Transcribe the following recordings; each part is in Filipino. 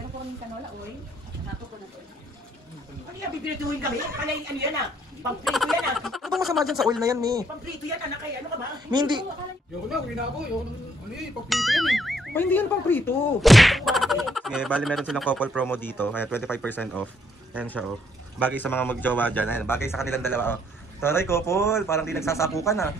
Meron po kaming canola oil. Nato ko na to. Ano yan, bibirituhin kami? Kaya ano yan ah? Pamprito yan ah. Ano bang masama dyan sa oil na yan, Mi? Pamprito yan anak kay ano ka ba? Mi, hindi. Yoko na, uwi na ako. Yoko na, ano eh, pagpito yan eh. Ay, hindi yan pang prito. Okay, bali meron silang couple promo dito. Kaya 25% off. Ayan siya, oh. Bagay sa mga magjowa dyan. Ayan, bagay sa kanilang dalawa, oh. Taray, couple. Parang di nagsasapukan, ah.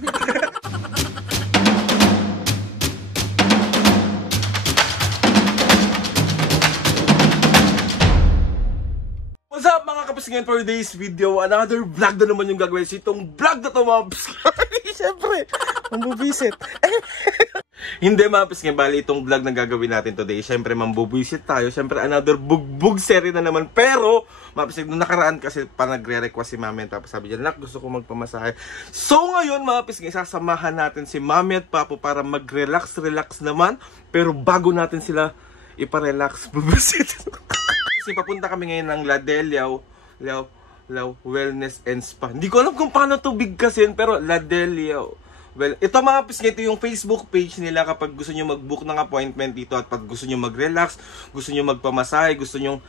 What's up mga kapisingin, for today's video, another vlog na naman yung gagawin. Itong vlog na to mga siyempre, mambubisit. Hindi mga kapisingin, bali itong vlog na gagawin natin today. Siyempre mambubisit tayo, siyempre another bugbog series na naman. Pero, mga kapisingin, nung nakaraan kasi pa nagre-request si Mami. Tapos sabi niya, nak, gusto ko magpamasahe. So ngayon mga kapisingin, sasamahan natin si Mami at Papo para mag-relax naman. Pero bago natin sila iparelax, bubisit. Kasi papunta kami ngayon ng Ladeliao Wellness and Spa. Hindi ko alam kung paano to bigkasin, pero Ladeliao. Well, ito mga pisngi, ito yung Facebook page nila kapag gusto nyo mag-book ng appointment dito at pag gusto nyo mag-relax, gusto nyo magpamasahe, gusto nyo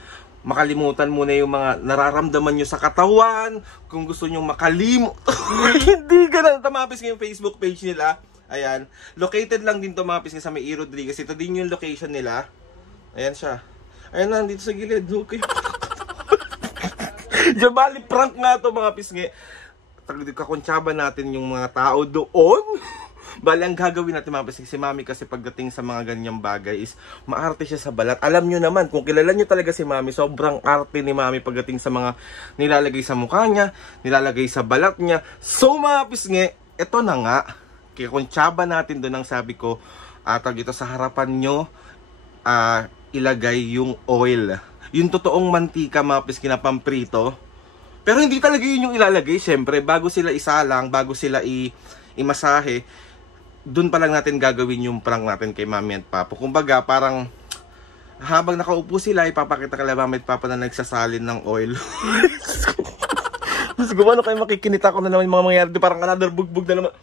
makalimutan muna yung mga nararamdaman nyo sa katawan, kung gusto nyo makalimot. Hindi ganun. Ito mga pisngi yung Facebook page nila. Ayan. Located lang din to mga pisngi sa May Rodriguez. Ito din yung location nila. Ayan siya. Ayan na, dito sa gilid. Okay. Jabali, prank nga to mga pisngi. Kakuntsaba natin yung mga tao doon. Bali, ang gagawin natin mga pisngi, si Mami kasi pagdating sa mga ganyang bagay is maarte siya sa balat. Alam nyo naman, kung kilala nyo talaga si Mami, sobrang arte ni Mami pagdating sa mga nilalagay sa mukha niya, nilalagay sa balat niya. So mga pisngi, eto na nga. Kakuntsaba natin doon ang sabi ko, dito sa harapan nyo, ilagay yung oil. Yung totoong mantika mga pisngi na pamprito. Pero hindi talaga yun yung ilalagay. Siyempre, bago sila isalang, bago sila imasahe, dun pa lang natin gagawin yung prank natin kay Mami at Papo. Kumbaga, parang habang nakaupo sila, ipapakita kay Mami at Papo na nagsasalin ng oil. Mas gumano kayo makikinita ko na naman yung mga mangyayari. Parang another bugbog na naman.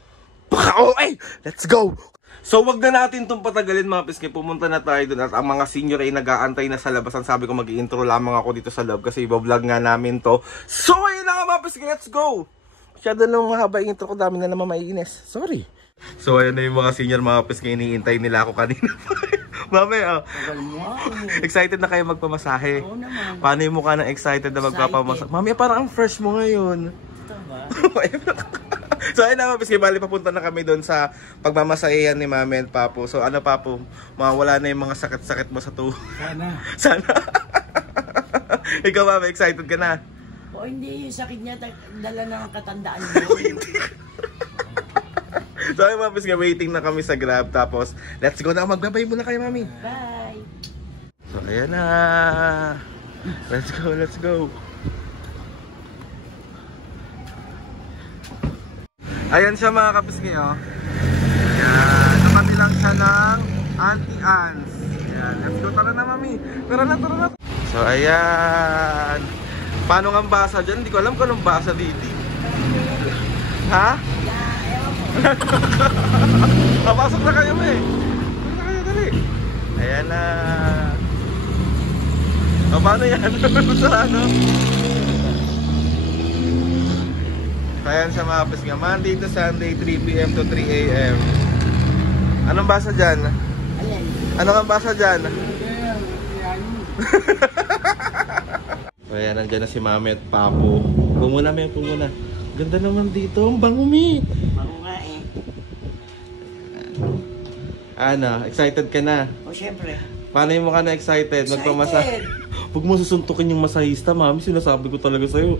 Okay, let's go! So wag na natin itong patagalin mga pisngi, pumunta na tayo doon at ang mga senior ay nag-aantay na sa labas. Ang sabi ko mag-i-intro lamang ako dito sa loob kasi iba-vlog nga namin to. So ayun na nga mga pisngi, let's go! Masyado nang mahaba yung intro ko, dami na naman maiinis. Sorry. So ayun na yung mga senior mga pisngi, iniintay nila ako kanina. Mami, excited na kayo magpamasahe? Oo naman. Paano yung mukha ng excited na magpapamasahe? Mami, parang ang fresh mo ngayon. So ayun na mga pisngi, bali papunta na kami doon sa pagmamasahihan ni Mami at Papo. So ano Papo, mawala na yung mga sakit-sakit mo sa tuhod. Sana. Ikaw Mami, excited ka na? O hindi, yung sakit niya dala ng katandaan niya. So ayun mga pisngi, waiting na kami sa Grab. Tapos let's go na, magbabay muna kayo Mami. Bye! So ayan na. Let's go, let's go. Ayan siya mga kapisngi, oh. Ayan, nakati lang siya ng Auntie Ans. Ayan, let's go, tara na Mami. Tara na. So ayan. Paano nga basa dyan? Hindi ko alam kung anong basa dito. Ha? Papasok na kayo eh. Pasok na kayo, dali. Ayan na. O paano yan? Sa ano? Ayan siya mga pisngi, Monday to Sunday, 3 PM to 3 AM. Anong basa dyan? Ano nga basa dyan? Ayan, nandyan na si Mami at Papo. Pumuna, may pumuna. Ganda naman dito, ang bango mi. Bango nga eh. Ano, excited ka na? O syempre. Paano yung mukha na excited? Magpamasahe. Huwag mo susuntukin yung masahista, Mami. Sinasabi ko talaga sa'yo.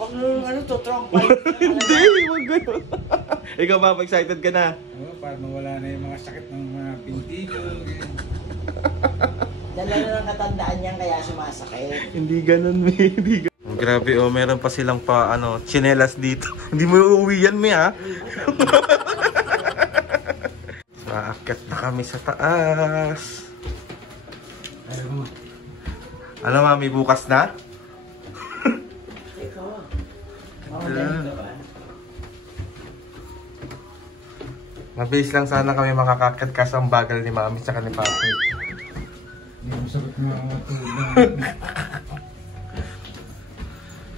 Pag ano to, trunk pipe. Hindi, huwag gano'n. Ikaw ba, excited ka na? Oo, para mawala na yung mga sakit ng mga pintigo. Dala na ng katandaan niyan kaya sumasakit. Hindi gano'n, Mi. Hindi gano'n. Oh, grabe, oh. Meron pa silang tsinelas dito. Hindi mo uuwi yan, Mi, ha? Aakyat na kami sa taas. Ano, Mami, bukas na? Mabilis lang sana kami makakakyat kasi ang bagal ni Mami sa ni Papo. Hindi mo sagot mga tulong.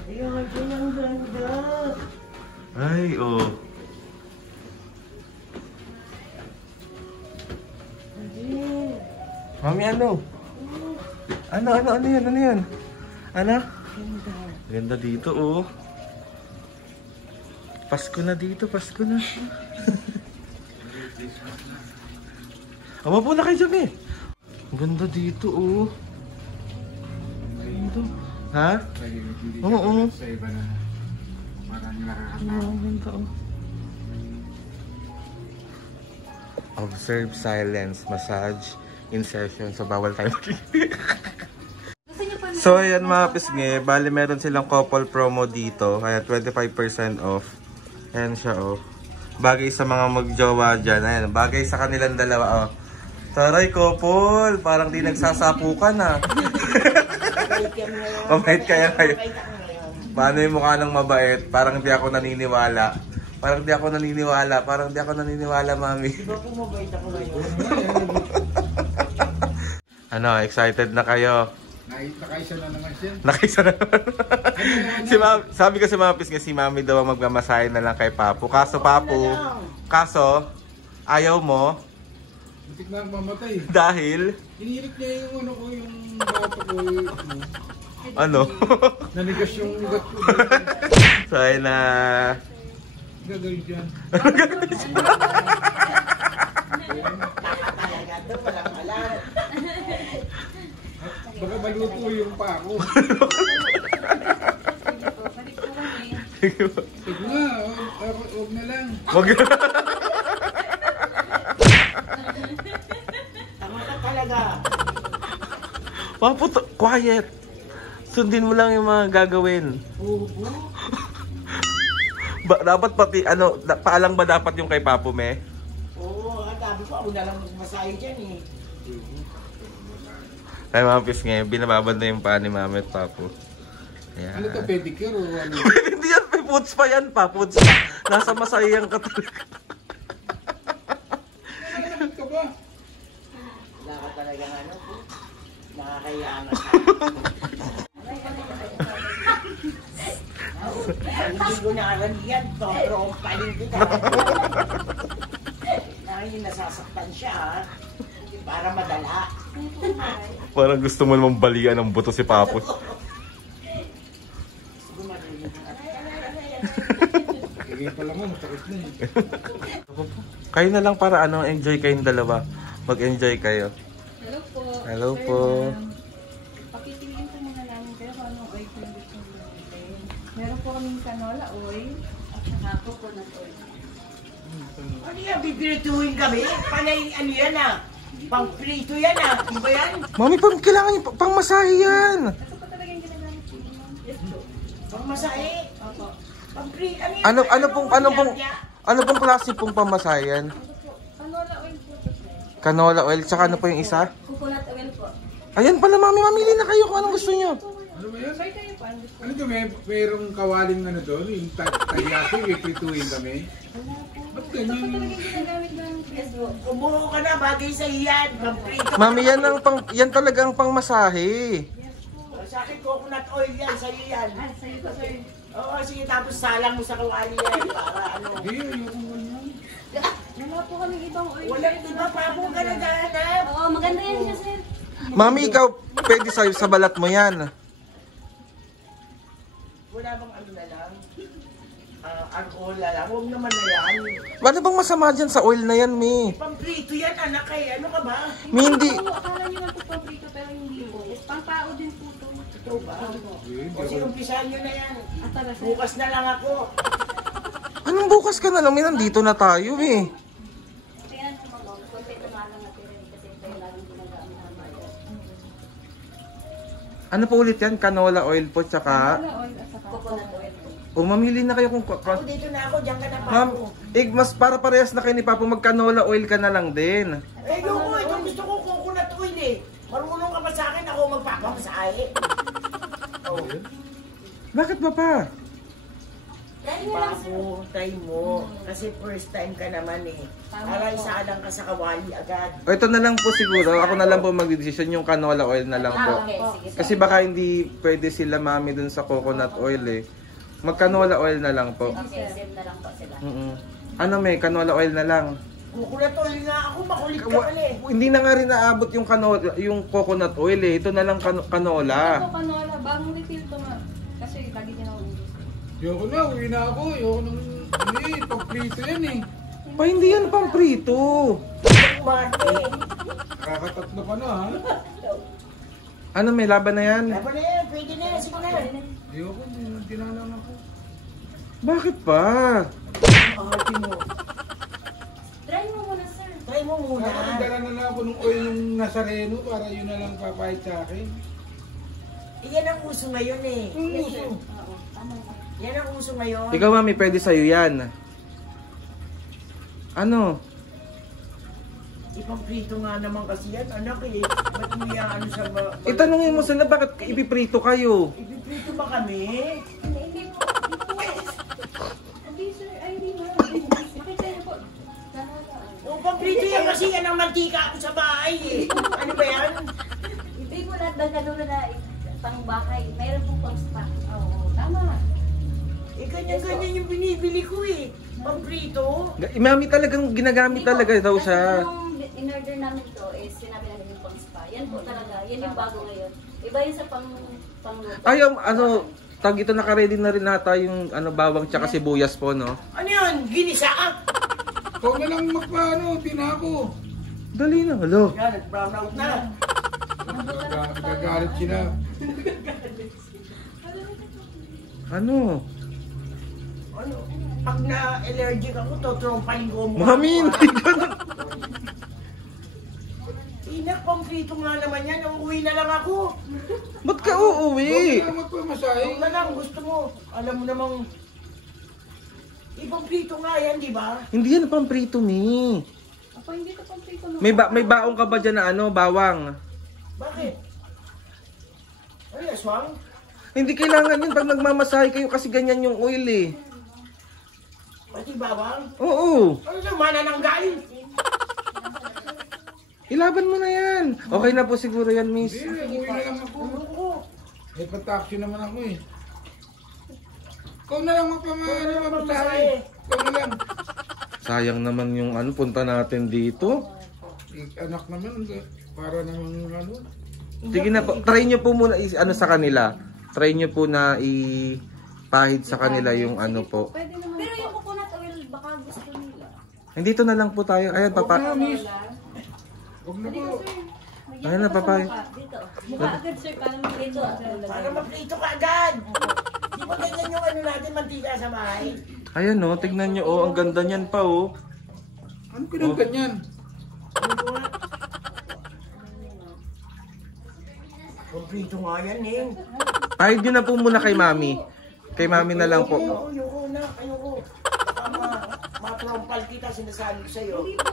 Ayan, yun ang ganda. Ay, oh. Mami, ano? Ano yan? Ano yan? Ano? Ganda dito, oh. Pasko na dito, Pasko na. Ama po na kayo dyan, eh. Ganda dito, oh. Ganda. Ha? Oo. Sa iba na parang nakakatawa. Ang ganda, oh. Observe silence, massage, in session. So, bawal tayo makikinig. So, ayan mga pisngi. Bali, meron silang couple promo dito. Kaya 25% off. Ayan siya, oh. Bagay sa mga magjowa dyan. Ayan, bagay sa kanilang dalawa, oh. Taray, couple. Parang di nagsasapukan, ha. Mabait kaya kayo. Paano yung mukha ng mabait? Parang di ako naniniwala. Parang di ako naniniwala, mami. Di ba pumabait ako ngayon? Ano, excited na kayo? Nakaisa na naman siya. Nakaisa na naman. Sabi ko si Mama Pis nga, si Mami daw ang magmamasahe na lang kay Papu. Kaso ayaw mo Butik na mamatay. dahil, Inihirit niya yung ano ko, yung bato ko. ano? Nanigas yung ugat ko. So, ayun na. Gagawin dyan. Talaga to, walang alam. Baka maluto yung pa ako. Sige nga, huwag na lang. Wag. Tama ka talaga. Papu, quiet. Sundin mo lang yung mga gagawin. Dapat pati, paalang ba dapat yung kay Papu, me? Oo, sabi ko, ako na lang magmasahe dyan eh. Ay, Mama Pis nga, binababad na yung paa ni Mami at Papu. Ayan. Ano to, pedicure o ano? Hindi yan, may foods pa yan pa. Foods pa. Nasa masayang ka talaga. Ano ka ba? Wala ka talaga ano, nakakayaan ka. Hindi ko nakarandiyan, pero kung paling kita. Nangin nasasaktan siya ha, para madala. Parang gusto mo namang balian ng buto si Papu. Sige pa lang mo, takot na eh. Kayo na lang para enjoy kayong dalawa. Mag-enjoy kayo. Hello po. Hello po. Pakitingin po muna namin kayo kung anong oil po yung gusto nyo gamitin. Meron po kaming canola oil at saka coconut oil. Ano yan, bibirituhin kami? Panay, ano yan ah? Pang-prito yan ah, di ba yan? Mami, kailangan yung pang-masahe yan. Ito po talaga yung ginagamit po. Yes po. Pang-masahe? Opo. Pang-prito, ano yan? Ano pong klase pong pang-masahe yan? Ito po. Canola oil po ito, sir. Canola oil, tsaka ano po yung isa? Coconut oil po. Ayan pala, Mami, mamili na kayo kung anong gusto nyo. Ano ba yan? Sorry kayo po. Ano gusto? Ano to, mayroong kawaling ano doon? Yung tagyaki, iprituhin kami. Ba't Ito po ganyan? talaga yung ginagamit namin. Yes po. Kumuha ka na, bagay sa iyan. Pang-prito. Mami, yan talagang pang-masahe. Sa akin, coconut oil yan, sa iyan. Ah, sa'yo po, sir. Oo, sige, tapos salang mo sa kawali yan. Para ano. Hindi, ayoko ganyan. Wala po kaming ibang oil. Walang iba pa po ka naghahanap. Oo, maganda yan siya, sir. Mami, ikaw, pwede sa balat mo yan. Wala bang ano na lang? Alcohol na lang. Huwag naman na yan. Ano bang masama dyan sa oil na yan, Mi? Pang-prito yan, anak eh. Ano ka ba? Mi, hindi. Oo, akala nyo lang po paborito pero hindi po. Pang-tao din po ito. Ito ba? Kasi umpisahan nyo na yan. At tara, sir. Bukas na lang ako. Anong bukas ka na lang? Mi, nandito na tayo, eh. Kaya po mga konti tumalang natin rin kasi ito yung laging ginagamit ang bayan. Ano po ulit yan? Canola oil po, tsaka... Oil at saka coconut oil. O, mamili na kayo kung... Ako dito na ako, diyan ka na pa Ma'am, ako. mas para parehas na kayo ni Papa, mag-canola oil ka na lang din. Eh, loko, ito gusto ko coconut oil eh. Marunong ka ba sa akin, ako magpapamasahe. Oh. Bakit ba pa? Try mo lang, sir. Bago, try mo. Kasi first time ka naman eh. Tama Para po. isaalang ka sa kawali agad. O ito na lang po siguro, ako na lang po magdesisyon yung canola oil na lang po. Okay, sige. Kasi baka hindi pwede sila mami dun sa coconut oil eh. Mag-canola oil na lang po. Okay, save na lang po sila. Ano may canola oil na lang. Coconut oil nga ako, makulit ka pala eh. Hindi na nga rin naabot yung canola, yung coconut oil eh. Ito na lang canola. Ito, canola. Bagong refill to, ma. Kasi lagi din ako Ayoko na, uwi na ako. Ayoko nang, hindi, pang-prito yan eh. Pa hindi yan pang prito. Marte. Nakakatatlo ka na ha. Ano may laban na yan? Laban na yan, pwede na yan, sige na. Ayoko, tinalang ako. Bakit pa? Arte mo. Try mo muna, sir. Try mo muna. Nakakadala na lang ako ng oil ng Nazareno para yun na lang papahit sa akin. Yan ang uso ngayon eh. Uso. Oo, tama ka. Yan ang uso ngayon. Ikaw mami, pwede sa'yo yan. Ano? Ipang-prito nga naman kasi yan, anak eh. Ba't mo yan ano sa... Itanungin mo sila bakit ipiprito kayo? Ipiprito ba kami? Hindi po. Hindi, sir. Ay, hindi mo. Makita niyo po. Canola. O, pang-prito yan kasi yan ang mantika ako sa bahay eh. Ano ba yan? Hindi mo lahat ng canola na pang bahay. Meron pong pang stock. Oo, tama. Eh, ganyan-ganyan yung binibili ko eh. Pang-prito. Mami talagang ginagamit talaga daw siya. Nung in-order namin to is sinabi namin yung pang spa. Yan po talaga. Yan yung bago ngayon. Iba yun sa pang Ay, ano, tag ito naka-ready na rin nata yung ano, bawang tsaka sibuyas po, no? Ano yun? Ginisa ka? Ikaw na lang magpaano, tinako. Dali na, halo. Yan, nag-brown out na. Nagagalit sila. Ano? Ano? Pag na-allergic ako, totrompaling ko mo. Mami, hindi ganun. Inak, pang-prito nga naman yan. Uuwi na lang ako. Ba't ka Huwag uuwi? na lang magpamasahe. Huwag na lang, gusto mo. Alam mo namang... Ipang-prito nga yan, di ba? Hindi yan pang prito, mi. Ako hindi to pang prito. No? May baong ka ba dyan na ano, bawang? Bakit? Ay, aswang? Hindi kailangan yun pag nagmamasahe kayo kasi ganyan yung oil eh. Pati bawang? Oo. Ano na, manananggal? Ilaban mo na yan. Okay na po siguro yan, miss. Hindi, uwi na lang ako. Ano ko? May pataksi naman ako eh. Ikaw na lang magpamasahe. Ikaw na lang. Sayang naman yung ano, punta natin dito. Anak naman, para naman ano. Sige na po, try nyo po muna ano sa kanila. Try nyo po na ipahid sa kanila yung ano po. Pwede naman. Pero yung coconut oil, baka gusto nila. Nandito na lang po tayo. Ayan, papa. Huwag na po. Ayan na, papay. Dito. Mukha agad, sir. Para dito. Para maprito ka agad. Di ba ganyan yung ano natin, mantika sa bahay? Ayan no, tignan nyo. Oh, ang ganda niyan pa oh. Ano pinagganyan? Ano ko nga? Maprito nga yan eh. Pahid nyo na po muna kay mami. Kay mami na lang po. Ayoko na, ayoko. Matrompal kita, sinasabi ko sa'yo. Hindi po.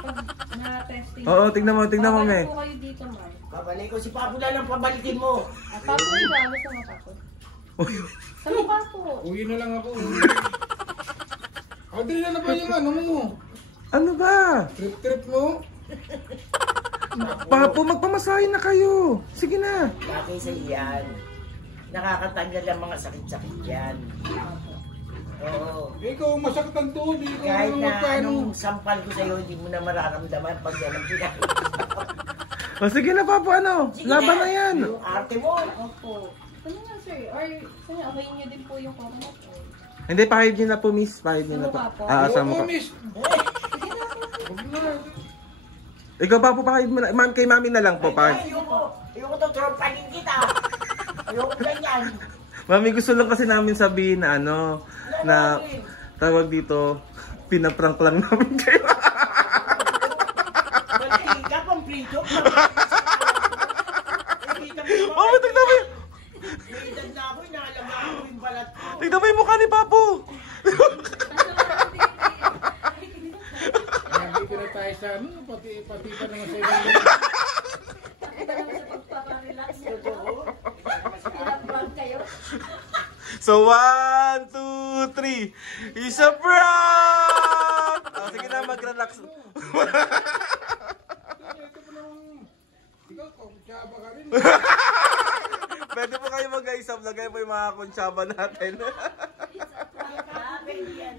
Pag na-testing. Oo, tignan mo, Babalik me. po kayo dito, Mark. Babalik ko si Papo lang ang pabalikin mo. At papo yung gamit sa mukha ko. Sa mukha po. Uwi na lang ako. Dali na ba yung ano mo? Ano ba? Trip-trip mo? Papo, magpamasahe na kayo. Sige na. Laki sa iyan. Nakakatanggal ang mga sakit-sakit yan. Oo. Ikaw masakit ang tuhod. Ikaw Kahit na na magpaano. anong sampal ko sa'yo, hindi mo na mararamdaman pag yan ang pinakita. O sige na, Papo, ano? Sige Laban na yan. Yung arte mo. Opo. Ano nga, sir? Or, saan niya, amoy niyo din po yung coconut oil. Hindi, pahid nyo na po, miss. Pahid nyo na po. Sa mukha po? Sa Oo, mukha. miss. Huwag na. Ikaw, Papo, pahid mo na. Kay mami na lang po, pahid. Ayoko. Ayoko to, trompanin kita. Ayoko ganyan. Mami, gusto lang kasi namin sabihin na ano, na tawag dito, pinaprank lang namin kayo. Balik ka, pamprito. Mami, tignan mo yun. May edad na ako, inaalagaan ko yung balat ko. Tignan mo yung mukha ni Papo. Nandito na tayo sa ano, pati pa naman sa ibang. Pakita naman sa pagpaparelax. Pinaprank kayo. So, 1, 2, 3. 3. It's a prank! Oh, sige na, mag-relax. Ikaw, konsyaba ka rin. Pwede po kayo mag-isap. Lagay po yung mga konsyaba natin. Pwede yan.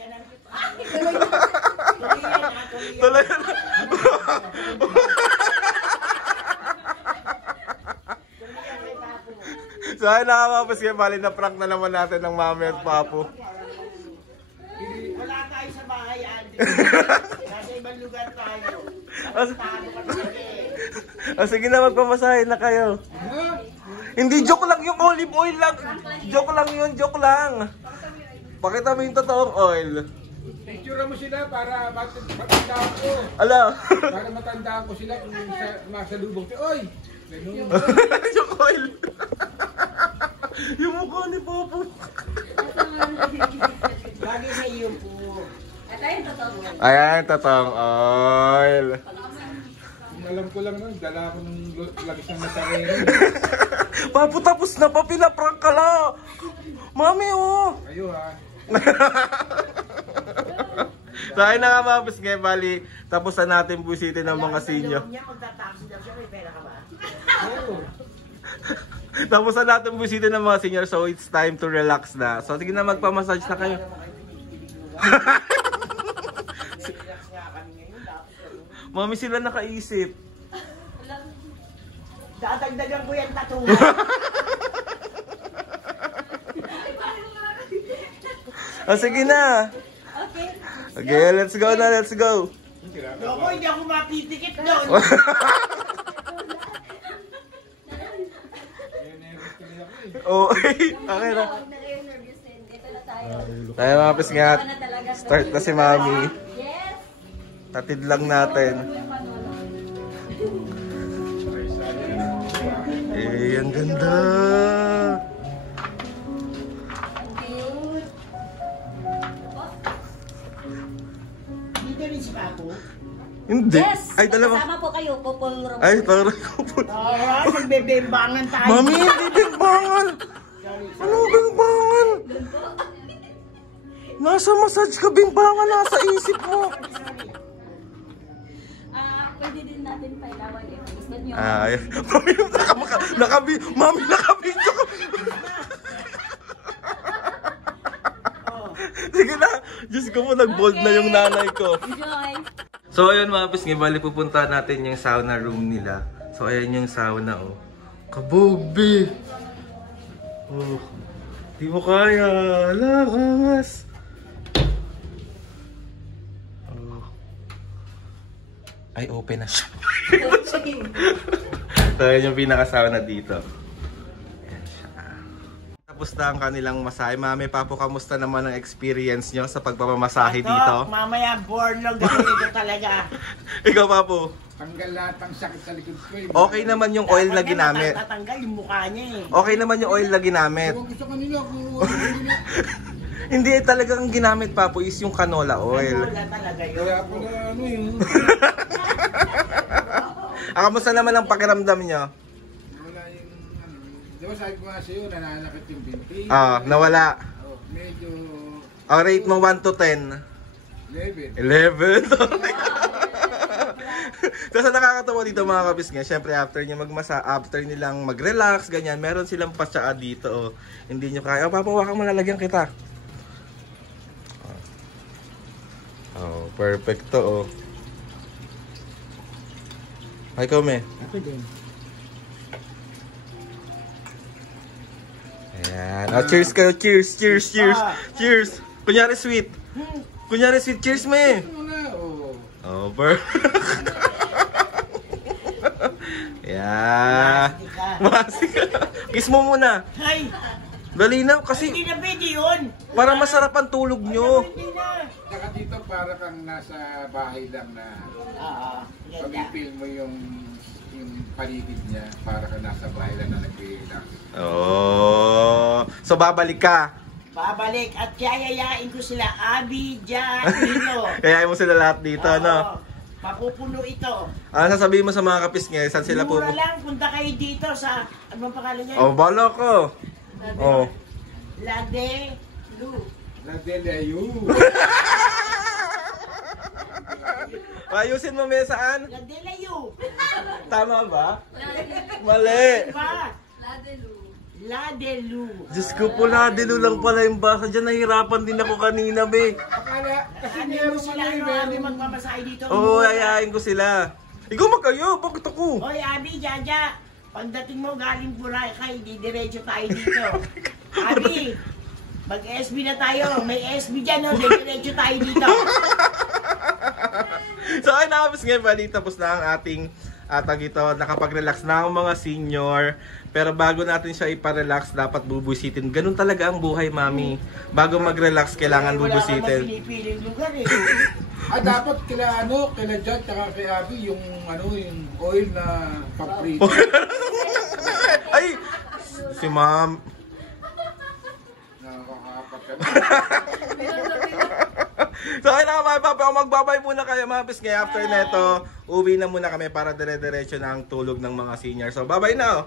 Yan ang Tuloy na. So ay nakamapos kayo, bali na prank na naman natin ng mami at papo. Wala tayo sa bahay, Andy. Nasa ibang lugar tayo. Tago ka talaga Sige na, magpamasahin na kayo. Hindi, joke lang yung olive oil lang. Joke lang yun, joke lang. Pakita mo yung totoong oil. Picture mo sila para matandaan ko. Ala. Para matandaan ko sila kung masalubong. Oy! Ganun. Yung oil. Yung mukha ni Papo. Lagi sa iyo po. Ito yung totoo. Ayan, totoong oil. Alam ko lang nun, dala ko ng lagis ng masarero. Papo, tapos na pa, pinaprank ka la. Mami, oh. Kayo ha. So ayun na nga mga boss ngayon, bali, tapos na natin busitin ng mga sinyo. Niya magta-taxi daw siya, may pera ka ba? Oo. Tapos na natin busitin ng mga senior, so it's time to relax na. So sige na, magpamassage na kayo. Relax nga kami ngayon, tapos Mami, sila nakaisip. dadagdagan ko yan tattoo. O sige na. Okay. Okay, let's go na, let's go. Loko, hindi ako mapipikit doon. Oh, okay na. Huwag na kayo nervous din. Dito na tayo. Tayo mga pis nga. Ano na talaga? Start na si Mami. Yes! Tatid lang natin. Eh, ang ganda. Dito rin si Papo. Hindi. Yes! Ay, dalawa. Kasama po kayo, Kupol Rob. Ay, parang kupol. Nagbebembangan tayo. Mami, hindi bimbangan. Anong bimbangan? Nasa massage ka, bimbangan. Nasa isip mo. Pwede din natin pailawan yung ismet nyo. Ay, Mami, nakabidyo ka. Sige na. Diyos ko mo, nag-bold na yung nanay ko. Enjoy! So ayun mga pis, bali pupunta natin yung sauna room nila. So ayan yung sauna, oh. Kabugbi! Oh, di mo kaya. Langas! Oh. Ay, open na siya. So ayan yung pinaka-sauna dito. Ayan siya. Tapos na ang kanilang masahe. Mami, Papo, kamusta naman ang experience nyo sa pagpapamasahe dito? Mamaya borlog dito talaga. Ikaw, Papo. Tanggal lahat ng sakit sa likod ko eh. Okay naman yung oil na ginamit. Tatanggal yung mukha niya eh. Okay naman yung oil na ginamit. Kung gusto kanila, kung nila. Hindi, talagang ginamit, Papo, is yung canola oil. Wala talaga yun. Kaya po na ano yung... Kamusta naman ang pakiramdam nyo? Wala yung ano. Di ba sabi ko nga sa'yo, nananakit yung binti. Nawala. Oh, medyo... Ang rate mo 1 to 10. 11. 11. Kasi nakakatawa dito mga kabis nga, syempre after nilang mag-relax, ganyan, meron silang patsaa dito. Oh. Hindi nyo kaya. Papawakan mo, lalagyan kita. Oh, perfect to. Oh. Ay, Kome. Ako din. Ayan. Oh, cheers kayo. Cheers, cheers, cheers. Cheers. Kunyari sweet. Kunyari sweet. Cheers, me. Ano na, oh. Oh, perfect. Yeah. Masik ka. Kiss mo muna. Hay! Dali na kasi Hindi na pwede yun. para masarap ang tulog nyo. Hindi na. Saka dito para kang nasa bahay lang na Ganda. pag-feel mo yung paligid niya para kang nasa bahay lang na nag-relax. Oh. So babalik ka. Babalik at yayayain ko sila, Abby, Jan, Hino. Kaya mo sila lahat dito, no? Mapupuno ito. Ano sasabihin mo sa mga kapis nga? Saan sila po? Mura lang, punta kayo dito sa, ano bang pangalan niya? Oh, bala ko. Oh. Lade, Nadelayo. Ayusin mo may saan? Ladelayo. Tama ba? Mali. Pa. Ladelu. Ladelu. Diyos ko po, Ladelu lang pala yung basa dyan. Nahirapan din ako kanina, be. Akala, kasi Ano meron mo mo sila, na ano, yun. Abi, magmamasahe dito. Oo, ayayin ko sila. Ikaw magkayo, bakit ako? Hoy, Abi, Jaja. Pagdating mo galing Boracay, di diretso tayo dito. Abi, mag-SB na tayo. May SB dyan, no? Diretso tayo dito. So ay nakapos ngayon pa dito, tapos na ang ating tag ito, nakapag-relax na ang mga senior. Pero bago natin siya iparelax, dapat bubusitin. Ganun talaga ang buhay, mami. Bago mag-relax, kailangan Wala ka bubusitin. pinipiling lugar eh. Dapat kila Jan, tsaka kay Abby, yung oil na pang-prito. Ay! Si ma'am. Nakakapat ka So ay na mga papi, magbabay muna kayo mga bis. Ngayon after neto, uwi na muna kami para dire-diretso na ang tulog ng mga senior. So bye-bye na.